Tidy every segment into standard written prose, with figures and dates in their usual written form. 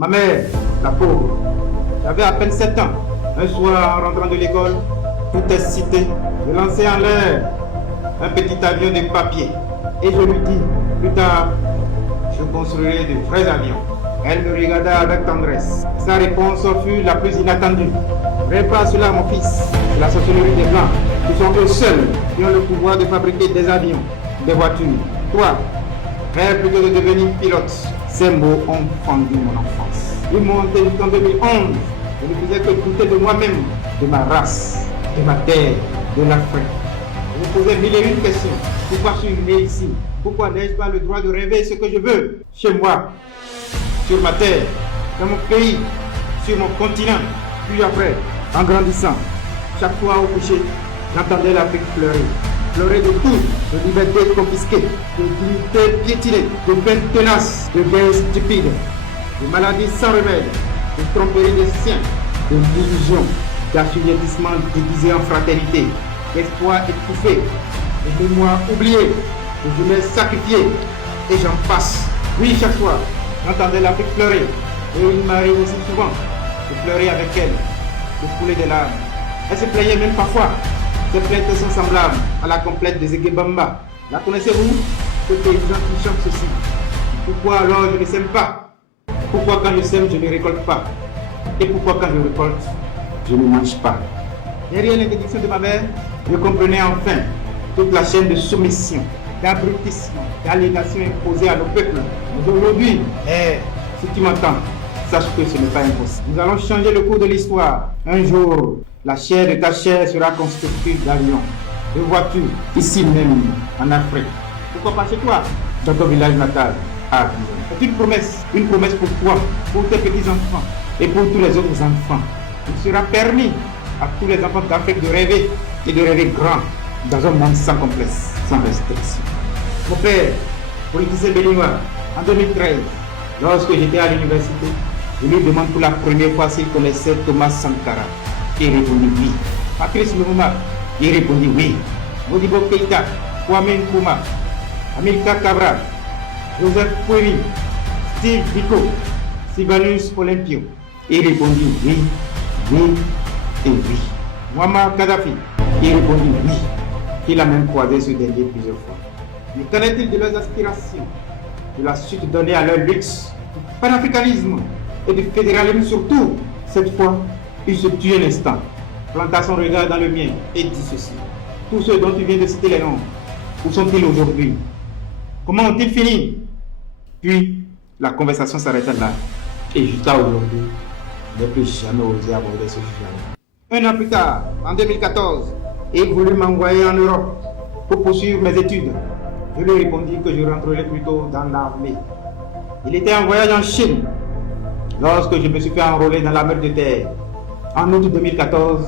Ma mère, la pauvre, j'avais à peine 7 ans. Un soir, en rentrant de l'école, tout excité, je lançai en l'air un petit avion de papier. Et je lui dis, plus tard, je construirai de vrais avions. Elle me regarda avec tendresse. Sa réponse fut la plus inattendue. Répare cela, mon fils. C'est la sorcellerie des Blancs. Ils sont eux seuls qui ont le pouvoir de fabriquer des avions, des voitures. Toi, rêve plutôt de devenir pilote. Ces mots ont fendu mon enfance. Ils m'ont hanté jusqu'en 2011. Je ne faisais que douter de moi-même, de ma race, de ma terre, de l'Afrique. Je me posais mille et une questions. Pourquoi je suis né ici? Pourquoi n'ai-je pas le droit de rêver ce que je veux? Chez moi, sur ma terre, dans mon pays, sur mon continent. Puis après, en grandissant, chaque fois au coucher, j'entendais l'Afrique pleurer. Pleurer de tout, de liberté confisquée, de dignité piétinée, de peine tenace, de guerre stupide, de maladies sans remède, de tromperie des siens, de l'illusion, d'assujettissement déguisé en fraternité, d'espoir étouffé, de mémoire oubliée, de jeunesse sacrifiée, et j'en passe. Oui, chaque fois, j'entendais l'Afrique pleurer, et il m'arrive aussi souvent de pleurer avec elle, de couler des larmes. Elle se plaignait même parfois. Ces plaintes sont semblables à la complète des Eguebamba. La connaissez-vous? Ce paysan qui chante ceci. Pourquoi alors je ne sème pas? Pourquoi quand je sème, je ne récolte pas? Et pourquoi quand je récolte, je ne mange pas? Derrière l'interdiction de ma mère, je comprenais enfin toute la chaîne de soumission, d'abrutissement, d'aliénation imposée à nos peuples. Mais aujourd'hui, si tu m'entends, sache que ce n'est pas impossible. Nous allons changer le cours de l'histoire. Un jour, la chair de ta chair sera constituée d'avions, de voitures, ici même, en Afrique. Pourquoi pas chez toi, dans ton village natal, à Abidjan. C'est une promesse pour toi, pour tes petits-enfants et pour tous les autres enfants. Il sera permis à tous les enfants d'Afrique de rêver et de rêver grand dans un monde sans complexe, sans restriction. Mon père, politicien béninois, en 2013, lorsque j'étais à l'université, je lui demande pour la première fois s'il connaissait Thomas Sankara. Il répondit oui. Patrice Lumumba, il répondit oui. Modibo Keïta, Kwame Nkrumah, Amilcar Cabral, Joseph Kouévi, Steve Biko, Sylvanus Olympio. Il répondit oui, oui et oui. Muammar Kadhafi, il répondit oui. Il a même croisé ce dernier plusieurs fois. Mais qu'en est-il de leurs aspirations, de la suite donnée à leur luxe, du panafricanisme et du fédéralisme surtout? Cette fois, il se tue un instant, planta son regard dans le mien et dit ceci. Tous ceux dont tu viens de citer les noms, où sont-ils aujourd'hui? Comment ont-ils fini? Puis, la conversation s'arrêta là. Et jusqu'à aujourd'hui, je n'ai plus jamais osé aborder ce sujet. Un an plus tard, en 2014, il voulut m'envoyer en Europe pour poursuivre mes études. Je lui répondis que je rentrerai plutôt dans l'armée. Il était en voyage en Chine lorsque je me suis fait enrôler dans la mer de terre. En août 2014,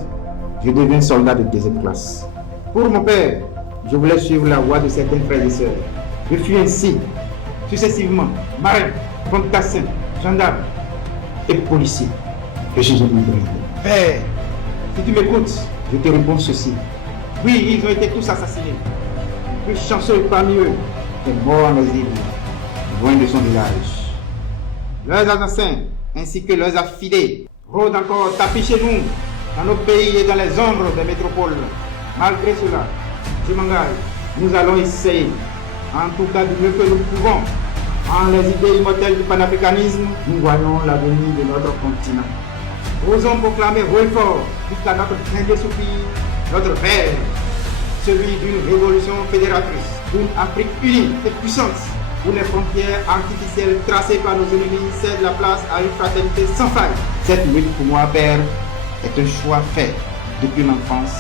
je deviens soldat de deuxième classe. Pour mon père, je voulais suivre la voie de certains frères et sœurs. Je fus ainsi, successivement, marin, fantassin, gendarme et policier. Je suis un hybride. Père, si tu m'écoutes, je te réponds ceci. Oui, ils ont été tous assassinés. Le plus chanceux parmi eux est mort en exil, loin de son village. Leurs assassins, ainsi que leurs affidés, rôdent encore tapis chez nous, dans nos pays et dans les ombres des métropoles. Malgré cela, je m'engage, nous allons essayer, en tout cas du mieux que nous pouvons, en les idées immortelles du panafricanisme, nous voyons l'avenir de notre continent. Osons proclamer haut et fort, jusqu'à notre dernier soupir, notre rêve, celui d'une révolution fédératrice, d'une Afrique unie et puissante, où les frontières artificielles tracées par nos ennemis cèdent la place à une fraternité sans faille. Cette lutte pour moi, père, est un choix fait depuis l'enfance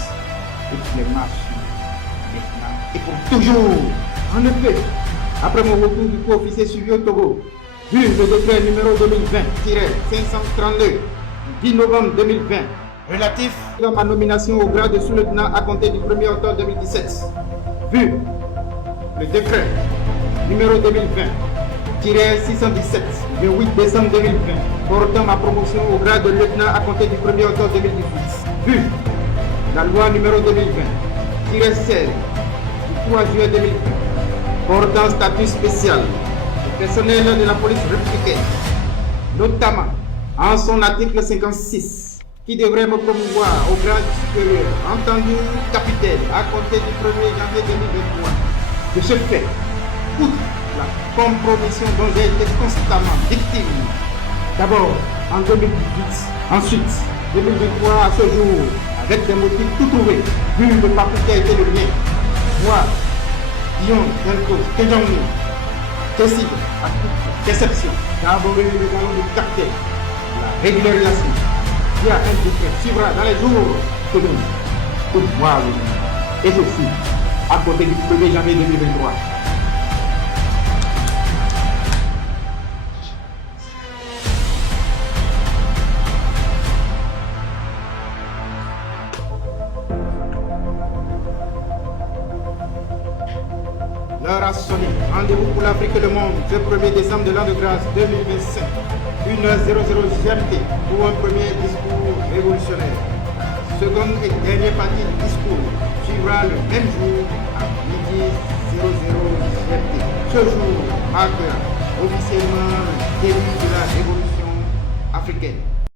et qui les marche maintenant et pour toujours. En effet, après mon retour du co-officier suivi au Togo, vu le décret numéro 2020-532 du 10 novembre 2020, relatif à ma nomination au grade de sous-lieutenant à compter du 1er octobre 2017, vu le décret numéro 2020-617 du 8 décembre 2020 portant ma promotion au grade de lieutenant à compter du 1er octobre 2018, vu la loi numéro 2020-16 du 3 juillet 2020 portant statut spécial du personnel de la police républicaine, notamment en son article 56, qui devrait me promouvoir au grade supérieur, entendu capitaine, à compter du 1er janvier 2023. De ce fait, outre la compromission dont j'ai été constamment victime, d'abord en 2018, ensuite 2023 à ce jour, avec des motifs tout trouvés, vu le parcours qui a été le mien. Moi, Dion Delco Kejangni, décide à toute déception d'aborder le galon du capitaine, la régularisation, qui a un décret suivra dans les jours secondes pour moi, et ceci à côté du 1er janvier 2023. L'heure a sonné. Rendez-vous pour l'Afrique et le monde le 1er décembre de l'an de grâce 2025. 1h00 GMT pour un premier discours révolutionnaire. Seconde et dernière partie du discours suivra le même jour à 12h00 GMT. Ce jour marquera officiellement le début de la révolution africaine.